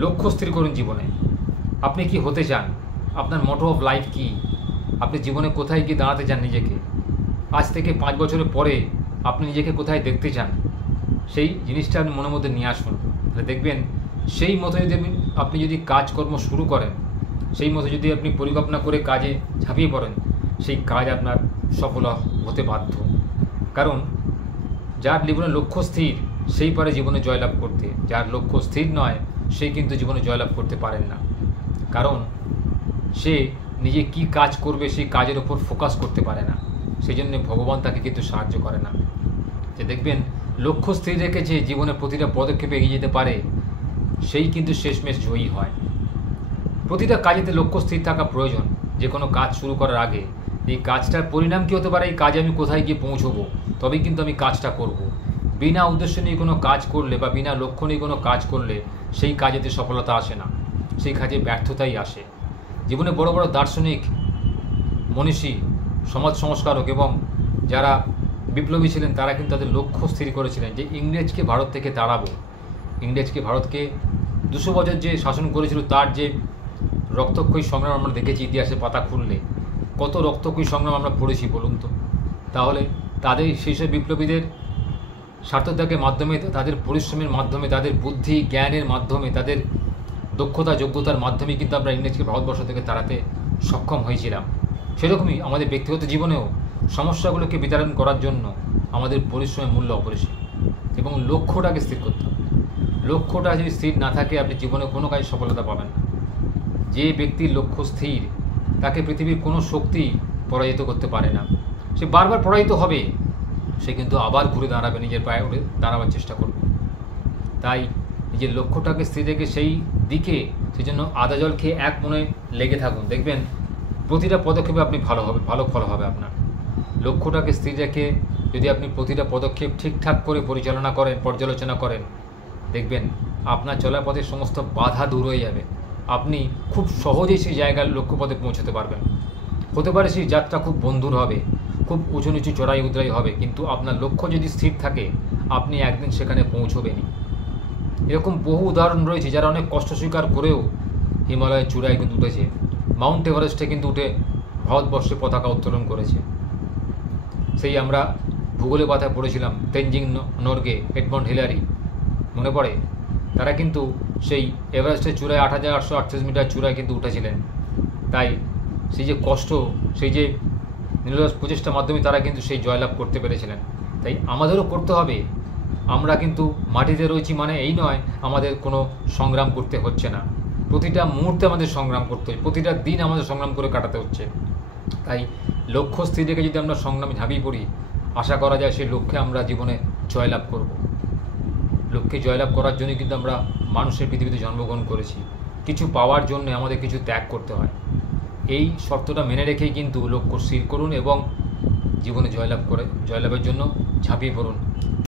লক্ষ্য স্থির করুন জীবনে। আপনি কি হতে চান? আপনার মোটো অফ লাইফ কী? আপনি জীবনে কোথায় গিয়ে দাঁড়াতে চান নিজেকে? আজ থেকে 5 বছরের পরে আপনি নিজেকে কোথায় দেখতে চান? সেই জিনিসটা আপনি মনের মধ্যে নিয়ে আসুন। তাহলে দেখবেন সেই মতো যদি আপনি যদি কাজকর্ম শুরু করেন, সেই মতো যদি আপনি পরিকল্পনা করে কাজে ঝাঁপিয়ে পড়েন, সেই কাজ আপনার সফল হতে বাধ্য। কারণ যার জীবনে লক্ষ্য স্থির সেই পারে জীবনে জয়লাভ করতে, যার লক্ষ্য স্থির নয় সে কিন্তু জীবনে জয়লাভ করতে পারেন না। কারণ সে নিজে কি কাজ করবে সেই কাজের ওপর ফোকাস করতে পারে না, সেই জন্য ভগবান তাকে কিন্তু সাহায্য করে না। যে দেখবেন লক্ষ্য স্থির রেখে যে জীবনে প্রতিটা পদক্ষেপে এগিয়ে যেতে পারে সেই কিন্তু শেষমেশ জয়ী হয়। প্রতিটা কাজেতে লক্ষ্য স্থির থাকা প্রয়োজন। যে কোনো কাজ শুরু করার আগে এই কাজটার পরিণাম কী হতে পারে, এই কাজে আমি কোথায় গিয়ে পৌঁছবো, তবেই কিন্তু আমি কাজটা করব। বিনা উদ্দেশ্য নিয়ে কোনো কাজ করলে বা বিনা লক্ষ্য নিয়ে কোনো কাজ করলে সেই কাজেতে সফলতা আসে না, সেই কাজে ব্যর্থতাই আসে। জীবনে বড় বড় দার্শনিক, মনীষী, সমাজ সংস্কারক এবং যারা বিপ্লবী ছিলেন তারা কিন্তু তাদের লক্ষ্য স্থির করেছিলেন যে ইংরেজকে ভারত থেকে তাড়াবো। ইংরেজকে ভারতকে 200 বছর যে শাসন করেছিল তার যে রক্তক্ষয়ী সংগ্রাম আমরা দেখেছি ইতিহাসের পাতা খুললে, কত রক্তক্ষয়ী সংগ্রাম আমরা পড়েছি বলুন তো। তাহলে তাদের সেই সব বিপ্লবীদের স্বার্থত্যাগের মাধ্যমে, তাদের পরিশ্রমের মাধ্যমে, তাদের বুদ্ধি জ্ঞানের মাধ্যমে, তাদের দক্ষতা যোগ্যতার মাধ্যমে কিন্তু আমরা ইংরেজকে ভারতবর্ষ থেকে তাড়াতে সক্ষম হয়েছিলাম। সেরকমই আমাদের ব্যক্তিগত জীবনেও সমস্যাগুলোকে বিতরণ করার জন্য আমাদের পরিশ্রমের মূল্য অপরিসীম এবং লক্ষ্যটাকে স্থির করতে হবে। লক্ষ্যটা যদি স্থির না থাকে আপনি জীবনে কোনো কাজে সফলতা পাবেন না। যে ব্যক্তির লক্ষ্য স্থির তাকে পৃথিবীর কোনো শক্তি পরাজিত করতে পারে না। সে বারবার পরাজিত হবে, সে কিন্তু আবার ঘুরে দাঁড়াবে, নিজের পায়ে উঠে দাঁড়াবার চেষ্টা করবে। তাই নিজের লক্ষ্যটাকে স্থির রেখে সেই দিকে, সেই জন্য আদা জল খেয়ে এক মনে লেগে থাকুন। দেখবেন প্রতিটা পদক্ষেপে আপনি ভালো ফল হবে আপনার। লক্ষ্যটাকে স্থির রেখে যদি আপনি প্রতিটা পদক্ষেপ ঠিকঠাক করে পর্যালোচনা করেন, দেখবেন আপনার চলার পথে সমস্ত বাধা দূর হয়ে যাবে। আপনি খুব সহজেই সেই জায়গার লক্ষ্যপথে পৌঁছতে পারবেন। হতে পারে সেই যাত্রা খুব বন্ধুর হবে, খুব উঁচু নিচু চড়াই উতরাই হবে, কিন্তু আপনার লক্ষ্য যদি স্থির থাকে আপনি একদিন সেখানে পৌঁছবেনই। এরকম বহু উদাহরণ রয়েছে যারা অনেক কষ্ট স্বীকার করেও হিমালয়ের চূড়ায় কিন্তু উঠেছে, মাউন্ট এভারেস্টে কিন্তু উঠে ভারতবর্ষে পতাকা উত্তোলন করেছে। সেই আমরা ভূগোলে পাতায় পড়েছিলাম তেনজিং নরগে, এডমন্ড হিলারি, মনে পড়ে? তারা কিন্তু সেই এভারেস্টের চূড়ায় 8838 মিটার চূড়ায় কিন্তু উঠেছিলেন। তাই সেই যে কষ্ট, সেই যে নিরলস প্রচেষ্টার মাধ্যমে তারা কিন্তু সেই জয়লাভ করতে পেরেছিলেন। তাই আমাদেরও করতে হবে। আমরা কিন্তু মাটিতে রয়েছি মানে এই নয় আমাদের কোনো সংগ্রাম করতে হচ্ছে না। প্রতিটা মুহূর্তে আমাদের সংগ্রাম করতে হচ্ছে, প্রতিটা দিন আমাদের সংগ্রাম করে কাটাতে হচ্ছে। তাই লক্ষ্য স্থির রেখে যদি আমরা সংগ্রামে ঝাঁপিয়ে পড়ি, আশা করা যায় সেই লক্ষ্যে আমরা জীবনে জয়লাভ করব। লক্ষ্যে জয়লাভ করার জন্যই কিন্তু আমরা মানুষের পৃথিবীতে জন্মগ্রহণ করেছি। কিছু পাওয়ার জন্য আমাদের কিছু ত্যাগ করতে হয়। এই শর্তটা মেনে রেখেই কিন্তু লক্ষ্য স্থির করুন এবং জীবনে জয়লাভের জন্য ঝাঁপিয়ে পড়ুন।